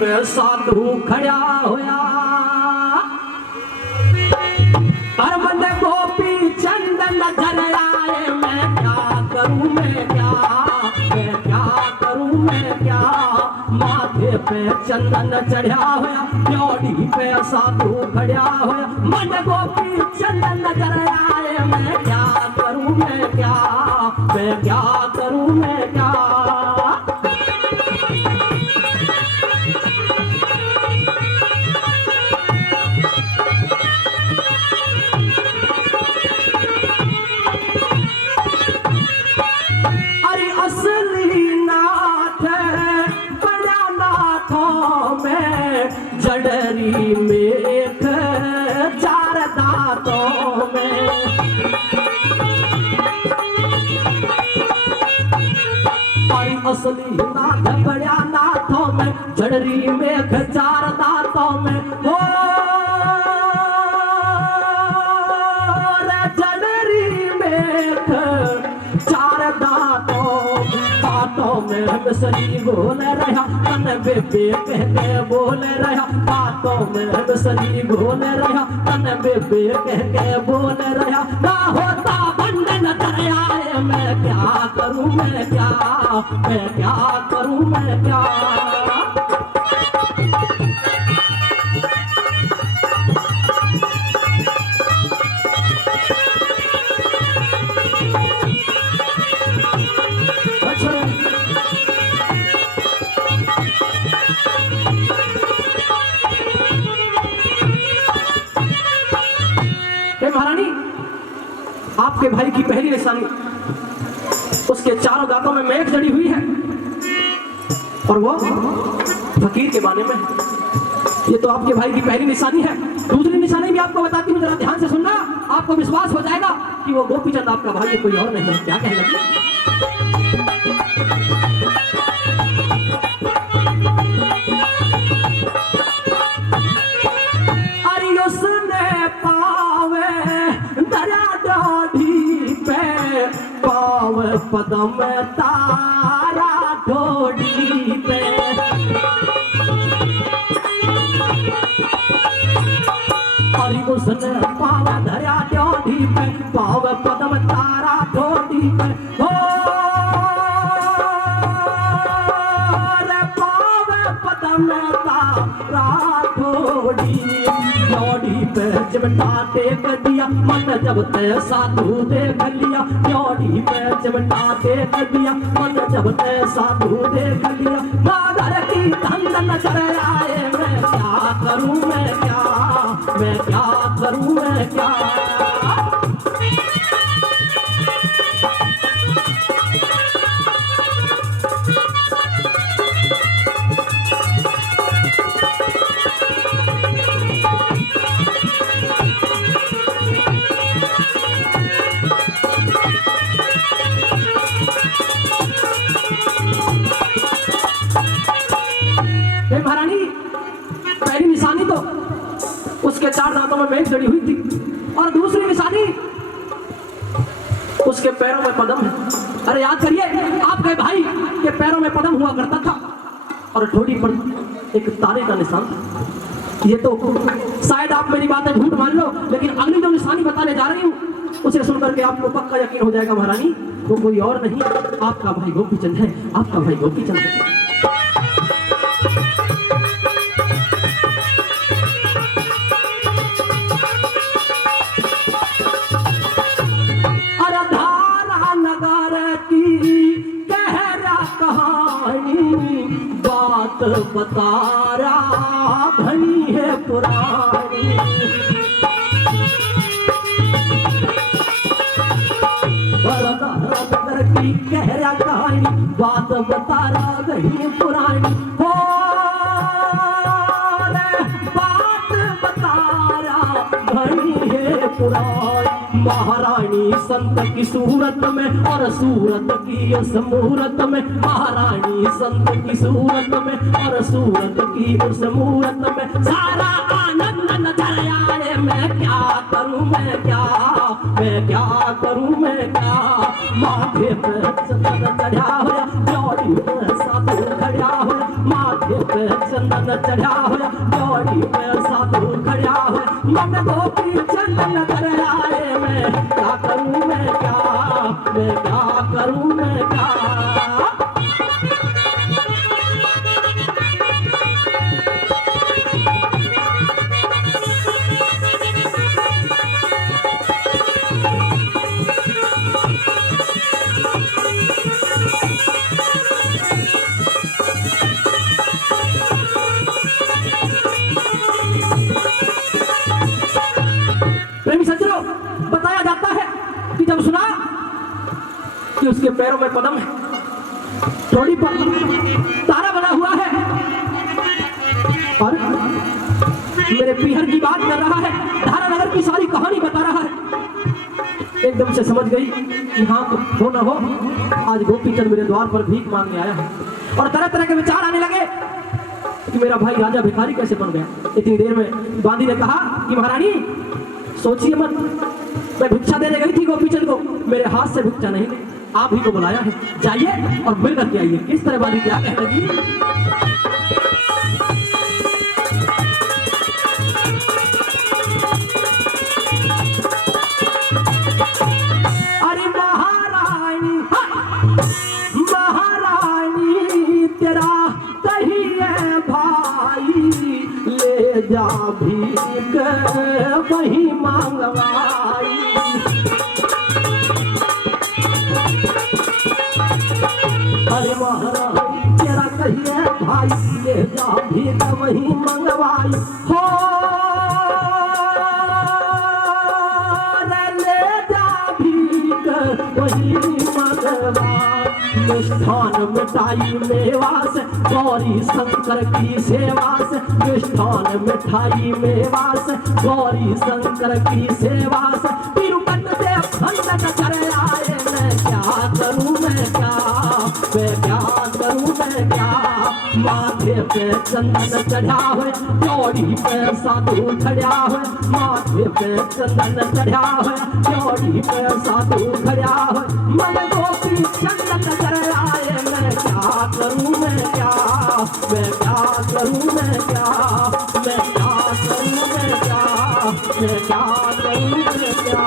पे साधु खड़ा होया पर मन गोपी चंद नजर आए। मैं क्या करूं मैं क्या करूं मैं क्या। माथे पे चंदन चढ़ा होया न्योड़ी पे साधु खड़ा होया मन गोपी चंदन नजर आए। मैं क्या करूं मैं क्या करूं मैं क्या। जड़री में चार दांतों में असली नाथ बड़ा नाथों में जड़री में चार दांतों में हो जड़री में चार दांतों में मिसरी बोल रहा तन बेबे कहते बोल रहा बातों में मिसरी बोल रहा तन बेबे कहके बोल रहा ना होता बंधन नजर आए। मैं क्या करूं मैं क्या करूं मैं क्या। महारानी आपके भाई की पहली निशानी उसके चारों दांतों में मेघ जड़ी हुई है और वो फकीर के बाने में। ये तो आपके भाई की पहली निशानी है। दूसरी निशानी भी आपको बताती हूँ, जरा ध्यान से सुनना, आपको विश्वास हो जाएगा कि वो गोपीचंद आपका भाई है, कोई और नहीं है। क्या कहने लगी? पदम तारा ढोड़ी पे और उसने पाव धरा ढोड़ी पे पाव पदम तारा ढोड़ी पे हो पाव पदम तारा ढोड़ी पे चिमटा देख दिया मन जब ते साधु देख लिया। न्योड़ी पे चिमटा देख दिया मन जब ते साधु देख लिया। नागर की धन नजर आए। मैं क्या करूं मैं क्या करूं मैं क्या। महारानी पहली निशानी तो उसके चार दांतों में मेघ जड़ी हुई थी और दूसरी निशानी उसके पैरों में पदम है। अरे याद करिए आपके भाई के पैरों में पदम हुआ करता था और ठोड़ी पर एक तारे का निशान था। ये तो शायद आप मेरी बातें झूठ मान लो, लेकिन अगली जो निशानी बताने जा रही हूँ उसे सुनकर के आपको पक्का यकीन हो जाएगा महारानी वो कोई और नहीं आपका भाई गोपीचंद है। आपका भाई गोपीचंद है। बतारा घनी है पुरानी की गहरा कहानी बात बतारा घनी पुरानी हो बात बतारा घनी है पुरानी। महारानी संत की सूरत में और सूरत की उस मूरत में महारानी संत की सूरत में और सूरत की उस मूरत में सारा आनंद नजर आए। मैं क्या करूं मैं क्या करूं मैं क्या। माथे पर चढ़ा हुआ जोड़ी साधु खड़ा हुआ माथे पे चंदन चढ़ा है जोड़ी पे साधु खड़ा है मन गोपी चंदन चढ़ाए मैं क्या करूं मैं क्या करूं मैं क्या। प्रेमी सज्जनों, बताया जाता है कि जब सुना कि उसके पैरों में कदम है, थोड़ी पर तारा बना हुआ है और मेरे पीहर की बात कर रहा है, धारा नगर की सारी कहानी बता रहा है। एकदम से समझ गई कि हाँ हो ना हो आज गोपीचंद मेरे द्वार पर भीख मांगने आया है। और तरह तरह के विचार आने लगे कि मेरा भाई राजा भिखारी कैसे बन गया। इतनी देर में बांदी ने कहा कि महारानी सोचिए मत, मैं भिक्षा देने गई थी गोपीचंद को, मेरे हाथ से भिक्षा नहीं ले, आप ही को बुलाया है, जाइए और मिल करके आइए। किस तरह बांदी क्या कहने लगी। अरे महारानी महारानी तेरा कहिए भाई ले जा भीख वही मांगवाई। अरे महारानी तेरा कहिए भाई ले जा भीख वही मंगवाई हो ले जा भीख वही मंगवाई। मिष्ठान मिठाई मेवा से गौरी शंकर की सेवा से, मिष्ठान मिठाई मेवा से गौरी शंकर की सेवा से, तिरुपति देव खंडन करे आए मैं क्या करूं मैं क्या करूं मैं क्या। माथे पे चंदन चढ़ा है जोड़ी पे साधु खड़ा है, माथे पे चंदन चढ़ा है जोड़ी पे साधु खड़ा है मन गोपी चंदन चढ़ाए मैं क्या करूं मैं क्या करूं मैं क्या करूं मैं क्या करूं मैं क्या।